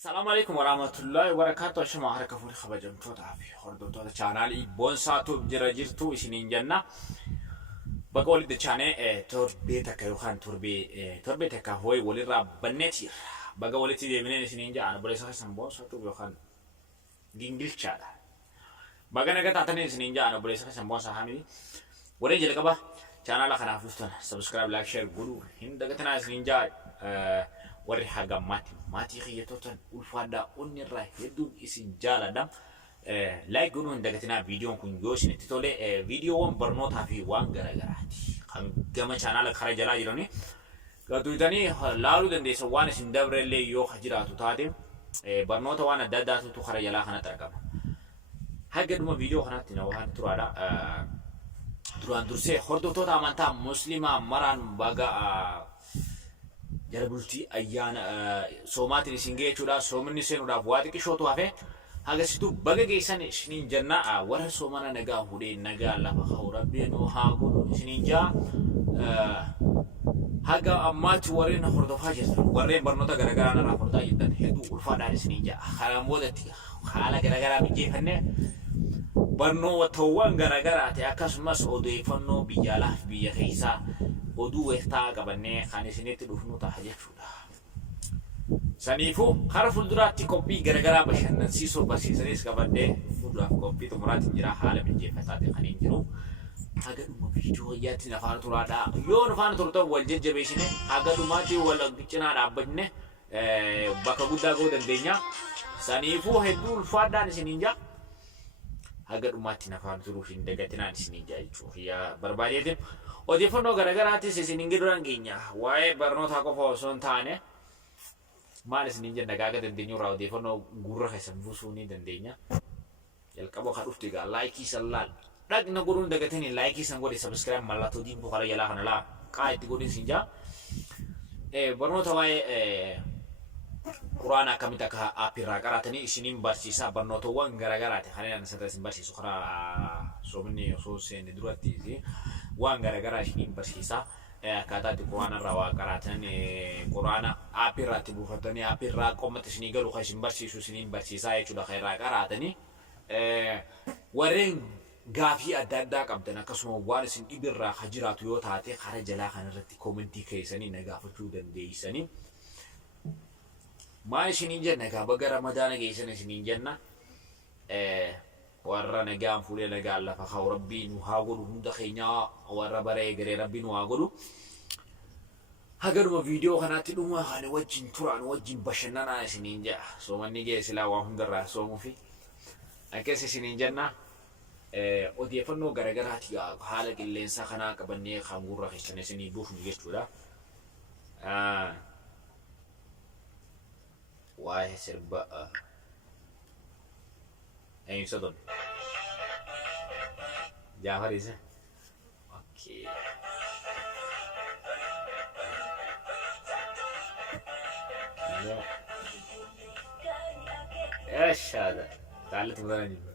السلام عليكم ورحمة الله وبركاته. شما حركة فوري خبجم توتا في خردو توتا channel بونساتو جراجرتو إسنين جنة بقول ده channel تربية تكيوخان تربية تكهوي ولي راب بنتير بقول تيجي منين إسنين جانا بليس خسن بونساتو بيوخان جينجل شادا بقى نقطع تاني إسنين جانا بليس خسن بونسا حامي وري جلك با channel خنا فلوستنا سبسكرايب لايك شير قولوا هند قطنا إسنين جا warri haga mati khiyatotan ulfada onirra hedun isin jaladam like gunu ndagatina video kun yoshin titole video won barnota fi wan garagaraati kan gama channel khara jala jirani gadudani laalu dande sawan isin dabrelle yo khajiratu taate barnota wana dadatu tu khara jala khana tarkama haga duma video khana tinawan turada turan durse hordo to amanta muslima maran baga جربلتي أيان سوماتي نسينجي شودا سومني سينودا فواتي كشوتو هفه هذا سيتو بقى جيسان سنين جنة ورا سومانا نجا هودي نجا الله بخو ربي إنه هاقول سنين جا هاجا أمات ورين خردو فاجس ورين برنوتا غرغرانا رافورتا جدا هدو الفادا سنين جا خالم بودتي خالا غرغرا بيجي فنه برنو وتوان غرغراتي أكاس مس أودي فنو بيجالا بيجي خيسا ودو وقتا قبلني خاني سنيت دفنو تحجة شودا سنيفو خرف الدرات كوبي غرغرا بشن سيسو بسيسريس قبلني فودرا كوبي تمرات جرا حالة من جيفة تاتي خانين جنو هذا ما فيديو ياتي نفان ترادا يو نفان ترتا والجد جبيشنه هذا ما تي ولا بيجنا رابنه بكابودا غودن دنيا سنيفو هدول فادا نسنينجا هذا ما تي نفان تروفين دعتنا نسنينجا يشوف يا بربادية odeeffannoo garagaraatti isin giduran keenya waa'ee barnoota qofa osoo hin taane maal isin jenna gaaga dandeenyu irraa odeeffannoo gurra keessan buusuu ni dandeenya. Jalqaba kan dhufte egaa laayikii san laal dhaqna godhuun dagatanii laayikii san godhe sabiskiraayib mallattoo diimtuu karaa jalaa kana laa qaa itti godhin siin jaa barnoota waa'ee quraana akkamitti akka aappirraa qaratanii isiniin barsiisaa barnootawwan garagaraati kanneen asirra isin barsiisu karaa soomni osoo seenne duratti waan garagaraa isiniin barsiisaa akkaataatti quraana irraa waa qaratan quraana aappirraatti buufatanii aappirraa qommatti isinii galu kan isin barsiisu isiniin barsiisaa jechuudha kan irraa qaratanii warreen gaafii adda addaa qabdan akkasuma waan isin dhibirraa kan jiraatu yoo taate karaa jalaa kanarratti koomentii keessanii na gaafachuu dandeessanii. ما يشينين جنة كابجا رمضان جيسن يشينين جنة ورا نجام فولي نجال لا فخاو ربي نهاجلو هم دخينا ورا بري غري ربي نهاجلو هاجروا فيديو خناتي دوما خان وجين تران وجين بشننا يشينين جا سو من نيجي سلا وهم درا سو مفي أكيس يشينين جنة ودي فنو غرغراتي حالك اللي إنسان خنا كبني خامورة خشنا يشينين بوف نيجي تودا واي سربا اي صدق جعفر إذا اوكي ايش هذا تعلت مثلا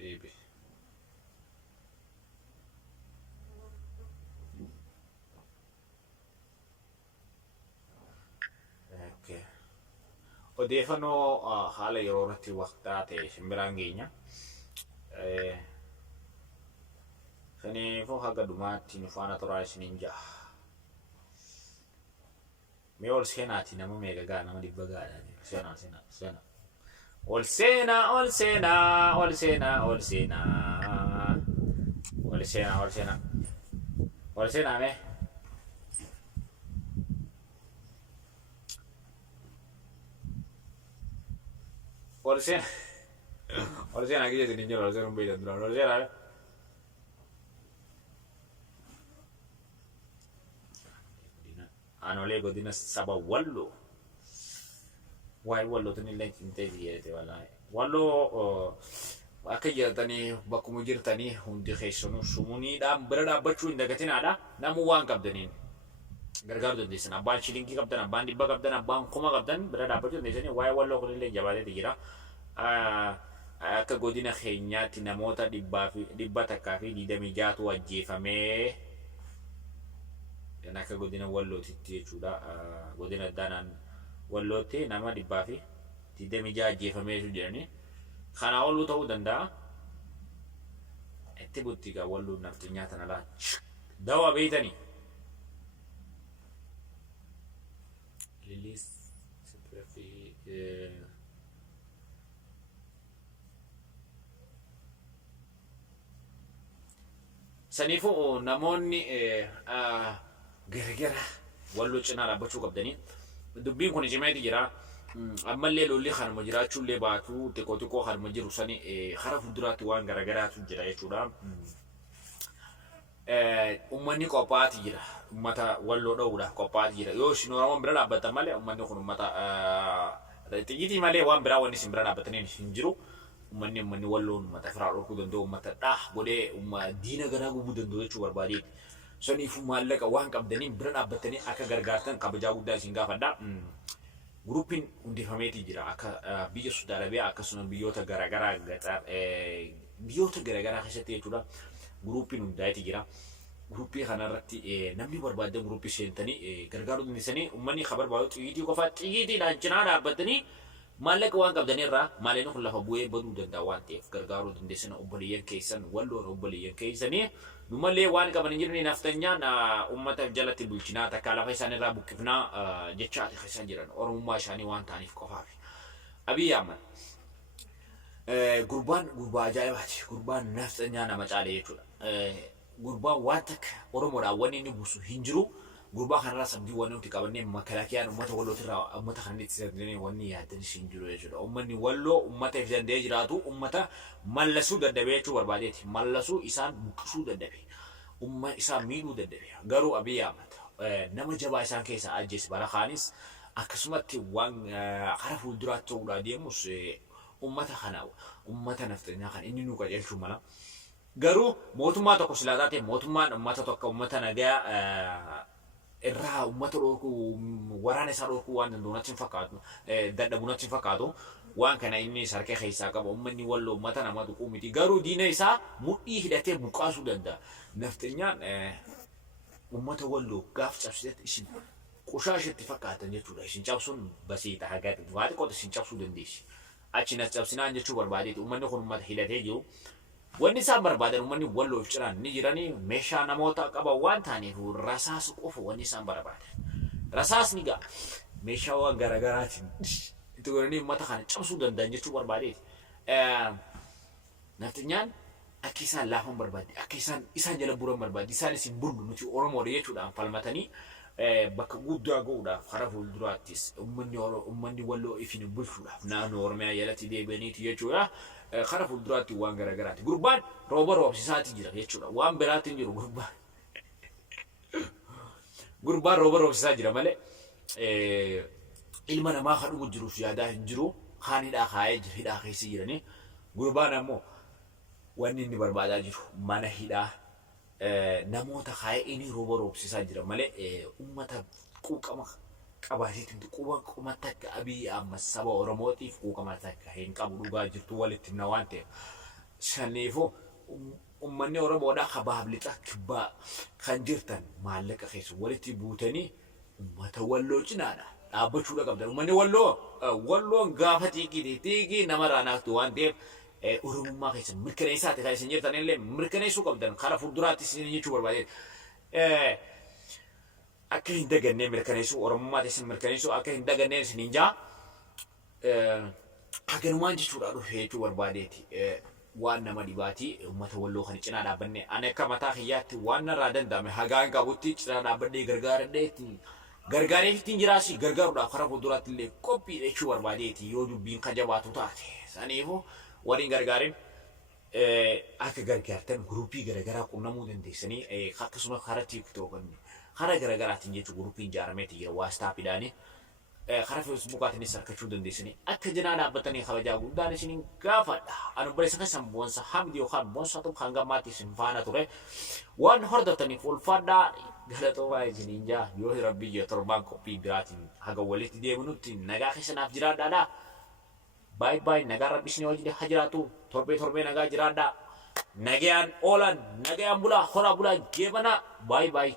baby okay odeeffannoo haala yeroo irratti waqtaa ta'e shimbiraan geenya saniifuu haga dhumaatti nu faana turaa isiniin ja'a mee ol seenaati nama meeqa gaa nama dhibba gaadha seenaa Olsena, Olsena, Olsena, Olsena, Olsena, Olsena, Olsena, me. Olsena, Olsena, aquí ya se niño Olsena un video, Olsena, me. Ano lego dinas sabah Wallo. Why Wallo tani link integi te wala Wallo akaya tani bakumu jirtani hundi khaysonu sumuni dam berada bacu indagatina ada namu wan kabdanin gargar do desan aban chilinki kabdan aban dibba kabdan aban kuma kabdan berada bacu desani why Wallo ko le jabade digira akka godina keenyaatti namoota dhibba takkaa fi 26tu ajjeefamee akka godina Wallootitti jechuudha. Godina addaanaan Wallootti nama 26 ajjeefamee jedhanii kana ooluu ta'uu danda'a. Itti buttigaa Walloon naftinyaa tana laa dawaa beeytanii lilis saniifuu namoonni gargara Walloo cinaa dhaabbachuu qabdanii dubbiin kun cimeeti jira. Ammallee lolli kanuma jiraachuullee baatu xiqqoo kanuma jiru sani hara fuulduraatti waan garagaraatu jira jechuudha. Ummanni qophaa'aa jira. Ummata Walloo dha'uudhaaf qophaa'aa jira. Yoo isin Oromoon bira dhaabbatan malee ummanni kun ummata xiyyiitii malee waan biraa wanni isin bira dhaabbatanii hin jiru. Ummanni Walloon ummata firaa dhorkuu danda'u ummata godhee diina garaa gubuu danda'u jechuu barbaadeeti. Saniifuu maallaqa waan qabdaniin bira dhaabbatanii akka gargaartan kabajaa guddaa isin gaafadha. Grupiin hundeeffameeti jira akka biyya Saudi Arabiyaa akkasuma biyyoota garaagaraa keessatti jechuudha. Grupiin hundaa'eeti jira. Grupii kanarratti namni barbaadan grupii seentanii gargaaruu dandeessanii ummanni kan barbaadu xiyyiitii qofaa xiyyiitiidhaan cinaa dhaabbatanii maallaqa waan qabdanirraa maaleen kun lafa bu'ee baduu danda'a waan ta'eef gargaaruu dandeessan obboleeyyan keessan Walloon obboleeyyan keessanii numallee waan qaban hin jirne naftanyaan ummata jalatti bulchinaa takka lafa isaanirraa buqqifnaa jechaati keessan jiran oromummaa isaanii waan ta'aniif qofaaf. Abiy Ahmed gurbaa ajaa'ibaati. Gurbaan naftanyaa nama caalee jechuudha. Gurbaan waan takka Oromoodhaan wanni inni buusu hin jiru. Gurbaa kanarraa sabdii wanni nuti qabannee makalaakiyaan ummata Wallootirraa ummata kana itti dandeenye wanni yaadanis hin jiru jechuudha. Ummanni Walloo ummata if danda'ee jiraatu ummata mallasuu dadhabee jechuu barbaadeeti. Mallasuu isaan buqqisuu dadhabe. Umma isaan miidhuu dadhabe. Garuu Abiy Ahmed nama jabaa isaan keessaa ajjeese bara kaanis akkasumatti waan kara fuulduraatti ta'uudhaa deemus ummata kana ummata naftanyaa kan inni nu qajeelchuu mala. Garuu mootummaa tokko silaa taate mootummaan ummata tokko ummata nagaa irraa ummata dhorkuu waraana isaa dhorkuu waan danda'u natti hin fakkaatu dadhabu natti hin fakkaatu. Waan kana inni sarkee keessaa qaba. Ummanni Walloo ummata nama tuquu miti. Garuu diina isaa mudhii hidhatee buqqaasuu danda'a. Naftanyaan ummata Walloo gaaf cabsitetti isin qushaashatti fakkaatan jechuudha. Isin cabsuun basiita hagaati. Waa xiqqoota isin cabsuu dandeessi. Achi nas cabsinaan jechuu barbaadeeti. Ummanni kun ummata hidhatee jiru. Wanni isaan barbaadan ummanni Walloof ciraan ni jiranii meeshaa namoota qaban waan ta'aniif rasaasa qofa wanni isaan barbaadan. Rasaasni gaa meeshaa waan garaagaraatiin itti godhanii ummata kana cabsuu danda'an jechuu barbaadeeti. Naftanyaan akka isaan laafan barbaadde akka isaan jala buran barbaadde isaan isin burnu nuti Oromoodha jechuudhaan falmatanii bakka guddaa ga'uudhaaf hara fuulduraattis ummanni Walloo ifin bulchuudhaaf naannoo Oromiyaa jalatti deebi'aniiti jechuudha. Hara fuulduraatti waan garagaraati. Gurbaan rooba roobsisaati jira jechuudha. Waan biraatti hin jiru gurbaan. Gurbaan rooba roobsisaa jira malee ilma namaa kan dhumu jiruuf yaadaa hin jiru. Kaan hidhaa kaayee jira hidhaa keessa jiranii. Gurbaan ammoo wanni inni barbaadaa jiru mana hidhaa namoota kaayee inni rooba roobsisaa jira malee ummata quuqama qabaatiitti quuqama takka Abiy Ahmed saba Oromootiif quuqama takka hin qabu dhugaa jirtu walitti na waan ta'eef. Saniifuu ummanni Oromoodhaa kabaaf lixa kibbaa kan jirtan maallaqa keessa walitti buutanii ummata Walloo cinaadha dhaabbachuudha qabdan. Ummanni Walloon gaafa xiiqii namarraa naaftu waan ta'eef Oromummaa keessa mirkaneessaati kan isin jirtan illee mirkaneessuu qabdan kara fuulduraatti isin jechuu barbaadeet. Akka hin dagannee mirkaneessuu Oromummaa isin mirkaneessuu akka hin dagannee isin hin jaa haganumaan jechuudha dhufee jechuu barbaadeeti. Waan nama dhibaatii ummata Walloo kan cinaa dhaabbanne ani akka mataa kiyyaatti waan narraa danda'ame hagaan qabutti cinaa dhaabbannee gargaaree ittiin jiraasi gargaaruudhaaf kara fuulduraatti illee qophii jechuu barbaadeeti yoo dubbiin kan jabaatu taate. Saniifuu waliin gargaarin akka gargaartan grupii garagaraa qunnamuu dandeessanii akkasuma karaa TikTok kara garaagaraatiin jechuun grupiin ijaarameeti jira waastaapidhaani kara feesbuukaatiinis harkachuu dandeessanii akka jinaa dhaabbatanii kabajaa guddaan isiniin gaafadha. Anu barreessa keessan boonsa Hamid yookaan boonsa tokko hanga maatii isin faana ture waan hordataniif ulfaadhaa galatoomaa isiniin jaa yoo rabbii torbaan qophii biraatiin haga walitti deebinutti nagaa keessanaaf jiraadhaadhaa. باي باي نجار بيسني وجدي حجراتو تربي نجار جرادا نجيان أولان نجيان بولا خرا بولا جيبنا باي باي